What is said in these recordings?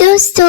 દોસ્તો,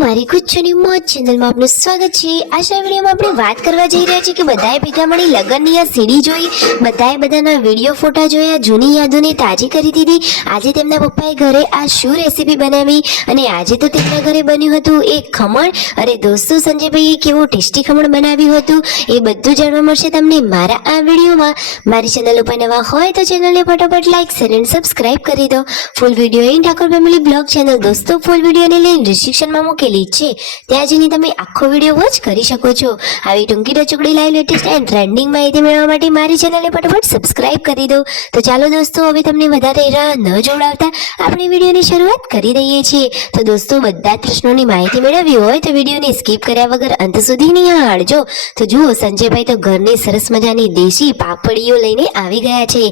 મારી ગુચ્છોની મોજ ચેનલમાં આપનું સ્વાગત છે। આજના વિડીયોમાં આપણે વાત કરવા જઈ રહ્યા છીએ કે બધાએ ભેગા મળી લગ્નની આ સીડી જોઈ, બધાએ બધાના વિડીયો ફોટા જોયા, જૂની યાદોને તાજી કરી દીધી। આજે તેમના પપ્પાએ ઘરે આ શું રેસીપી બનાવી અને આજે તો તેમના ઘરે બન્યું હતું એક ખમણ। અરે દોસ્તો, સંજયભાઈએ કેવું ટેસ્ટી ખમણ બનાવ્યું હતું એ બધું જાણવા મળશે તમને મારા આ વિડીયોમાં। મારી ચેનલ ઉપર નવા હોય તો ચેનલને ફટાફટ લાઈક, શેર અને સબસ્ક્રાઇબ કરી દો। Full video in Thakor family blog channel દોસ્તો ફૂલ વિડીયોને ડિસ્ક્રિપ્શનમાં મૂકેલી છે, ત્યાં જઈને તમે આખો વિડીયો વોચ કરી શકો છો। આવી ટૂંકી ટચુકડી લાઈવ લેટેસ્ટ એન્ડ ટ્રેન્ડિંગ માહિતી મેળવવા માટે મારી ચેનલને ફટાફટ સબસ્ક્રાઇબ કરી દો। તો ચાલો દોસ્તો, હવે તમને વધારે રાહ ન જોડાવતા આપણે વિડીયોની શરૂઆત કરી દઈએ છીએ। તો દોસ્તો, બધા જ પ્રશ્નોની માહિતી મેળવવી હોય તો વિડીયોને સ્કીપ કર્યા વગર અંત સુધી નિહાળજો। તો જુઓ, સંજયભાઈ તો ઘરની સરસ મજાની દેશી પાપડીઓ લઈને આવી ગયા છે।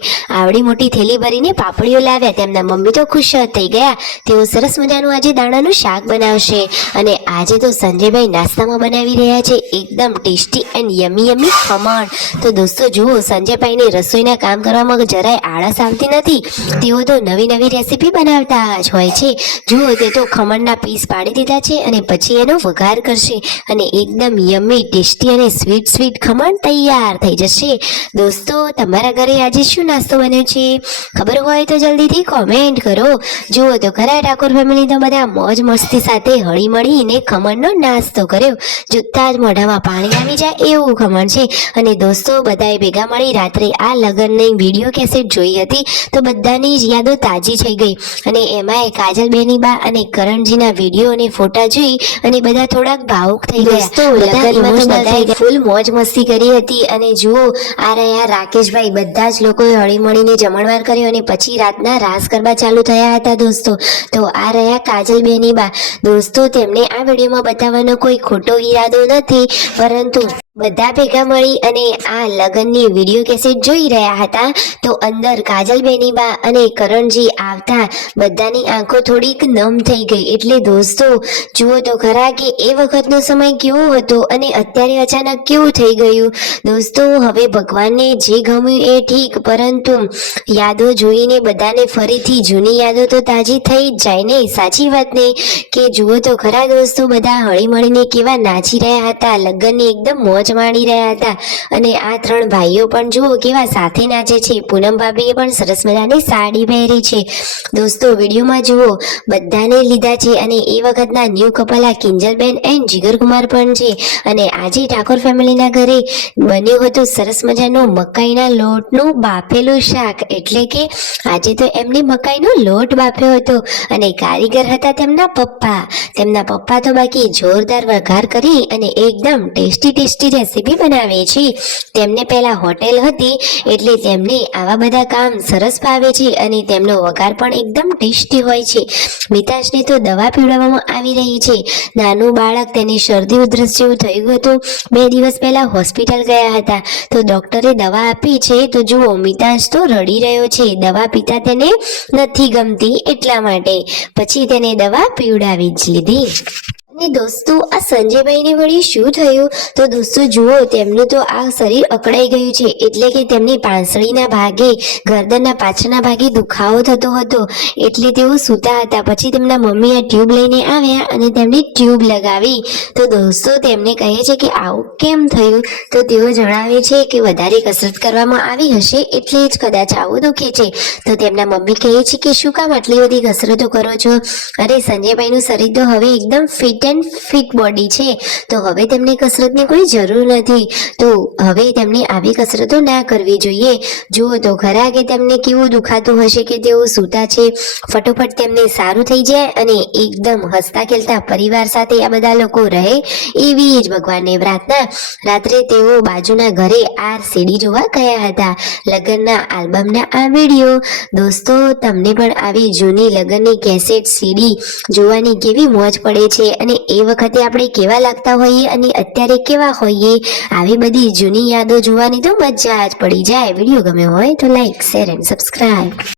આવડી મોટી થેલી ભરીને પાપડીઓ લાવ્યા। તેમના મમ્મી તો ખુશ થઈ ગયા। તેઓ સરસ મજાનું આજે દાણાનું શાક બનાવશે અને આજે તો સંજયભાઈ નાસ્તામાં બનાવી રહ્યા છે એકદમ ટેસ્ટી એન્ડ યમી ખમણ। તો દોસ્તો જુઓ, સંજયભાઈને રસોઈના કામ કરવામાં જરાય આળસ આવતી નથી। તેઓ તો નવી નવી રેસીપી બનાવતા જ હોય છે। જુઓ, તે તો ખમણના પીસ પાડી દીધા છે અને પછી એનો વઘાર કરશે અને એકદમ યમી ટેસ્ટી અને સ્વીટ ખમણ તૈયાર થઈ જશે। દોસ્તો, તમારા ઘરે આજે શું નાસ્તો બન્યો છે ખબર હોય તો જલ્દીથી કોમેન્ટ કરો। જુઓ તો ખરા, ઠાકોર ફેમિલી તો બધા મોજ મસ્તી સાથે હળી મળીને ખમણનો નાસ્તો કર્યો। જોતા જ મોઢામાં પાણી આવી જાય એવું ખમણ છે। અને દોસ્તો, બધાએ ભેગા મળી રાત્રે આ લગ્નની વિડીયો કેસેટ જોઈ હતી તો બધાની જ યાદો તાજી થઈ ગઈ અને એમાંય કાજલ બેની બા અને કરણજીના વિડીયો અને ફોટા જોઈ અને બધા થોડાક ભાવુક થઈ ગયા। ફૂલ મોજ મસ્તી કરી હતી અને જુઓ, આ રહ્યા રાકેશભાઈ, બધા જ લોકોએ હળી મળીને જમણવાર કર્યો અને પછી રાતના રાસ ગરબા ચાલુ થયા હતા દોસ્તો। તો આ રહ્યા કાજલ બેની બા। દોસ્તો, તેમને આ વિડીયોમાં બતાવવાનો કોઈ ખોટો ઈરાદો નથી, પરંતુ બધા ભેગા મળી અને આ લગ્નની વિડીયો કેસેટ જોઈ રહ્યા હતા તો અંદર કાજલ બેની બા અને કરણજી આવતા બધાની આંખો થોડીક નમ થઈ ગઈ। એટલે દોસ્તો જુઓ તો ખરા કે એ વખતનો સમય કેવો હતો અને અત્યારે અચાનક કેવું થઈ ગયું। દોસ્તો, હવે ભગવાનને જે ગમ્યું એ ઠીક, પરંતુ યાદો જોઈને બધાને ફરીથી જૂની યાદો તો તાજી થઈ જ જાય ને, સાચી વાત ને? કે જુઓ તો ખરા દોસ્તો, બધા હળી મળીને કેવા નાચી રહ્યા હતા, લગ્નની એકદમ મોજ માણી રહ્યા હતા અને આ ત્રણ ભાઈઓ પણ જુઓ કેવા સાથે નાચે છે। પૂનમ ભાભીએ પણ સરસ મજાની સાડી પહેરી છે। દોસ્તો, વિડીયોમાં જુઓ, બધાને લીધા છે અને એ વખતના ન્યૂ કપલ આ કિંજલબેન એન્ડ જીગરકુમાર પણ છે। અને આજે ઠાકોર ફેમિલીના ઘરે બન્યું હતું સરસ મજાનું મકાઈના લોટનું બાફેલું શાક, એટલે કે આજે તો એમને મકાઈનો લોટ બાફ્યો હતો અને કારીગર હતા તેમના પપ્પા। તેમના પપ્પા તો બાકી જોરદાર વઘાર કરી અને એકદમ ટેસ્ટી રેસીપી બનાવે છે। તેમને પહેલા હોટેલ હતી એટલે તેમને આવા બધા કામ સરસ ભાવે છે અને તેમનો વઘાર પણ એકદમ ટેસ્ટી હોય છે। મિતાશને તો દવા પીવડાવવામાં આવી રહી છે। નાનું બાળક, તેને શરદી ઉધરસ જેવું થયું હતું, 2 દિવસ પહેલા હોસ્પિટલ ગયા હતા તો ડોક્ટરે દવા આપી છે। તો જુઓ, મિતાશ તો રડી રહ્યો છે, દવા પીતા તેને નથી ગમતી એટલા માટે પછી તેને દવા પીવડાવી જ લીધી। અને દોસ્તો, આ સંજયભાઈને વળી શું થયું? તો દોસ્તો જુઓ, તેમનું તો આ શરીર અકળાઈ ગયું છે, એટલે કે તેમની પાંસળીના ભાગે, ગરદનના પાછળના ભાગે દુખાવો થતો હતો એટલે તેઓ સૂતા હતા। પછી તેમના મમ્મી આ ટ્યુબ લઈને આવ્યા અને તેમને ટ્યુબ લગાવી। તો દોસ્તો, તેમને કહે છે કે આવું કેમ થયું? તો તેઓ જણાવે છે કે વધારે કસરત કરવામાં આવી હશે એટલે જ કદાચ આવું દુખે છે। તો તેમના મમ્મી કહે છે કે શું કામ આટલી બધી કસરતો કરો છો? અરે, સંજયભાઈનું શરીર તો હવે એકદમ ફિટ બોડી છે, તો હવે તેમને કસરતની કોઈ જરૂર નથી। તો હવે તેમને આવી કસરતો ના કરવી જોઈએ। જુઓ તો ખરા કે તેમને કેવું દુખાતું હશે કે તેઓ સૂતા છે, ફટોફટ તેમને સારું થઈ જાય અને એકદમ હસતા ખેલતા પરિવાર સાથે આ બધા લોકો રહે એવી જ ભગવાનને પ્રાર્થના। રાત્રે તેઓ બાજુના ઘરે આ સીડી જોવા ગયા હતા, લગ્નના આલ્બમના આ વિડીયો। દોસ્તો, તમને પણ આવી જૂની લગ્નની કેસેટ સીડી જોવાની કેવી મોજ પડે છે અને એ વખતે આપણે કેવા લાગતા હોઈએ અને અત્યારે કેવા હોઈએ, આવી બધી જૂની યાદો જોવાની તો મજા જ પડી જાય। વિડીયો ગમ્યો હોય તો લાઈક, શેર એન્ડ સબસ્ક્રાઇબ।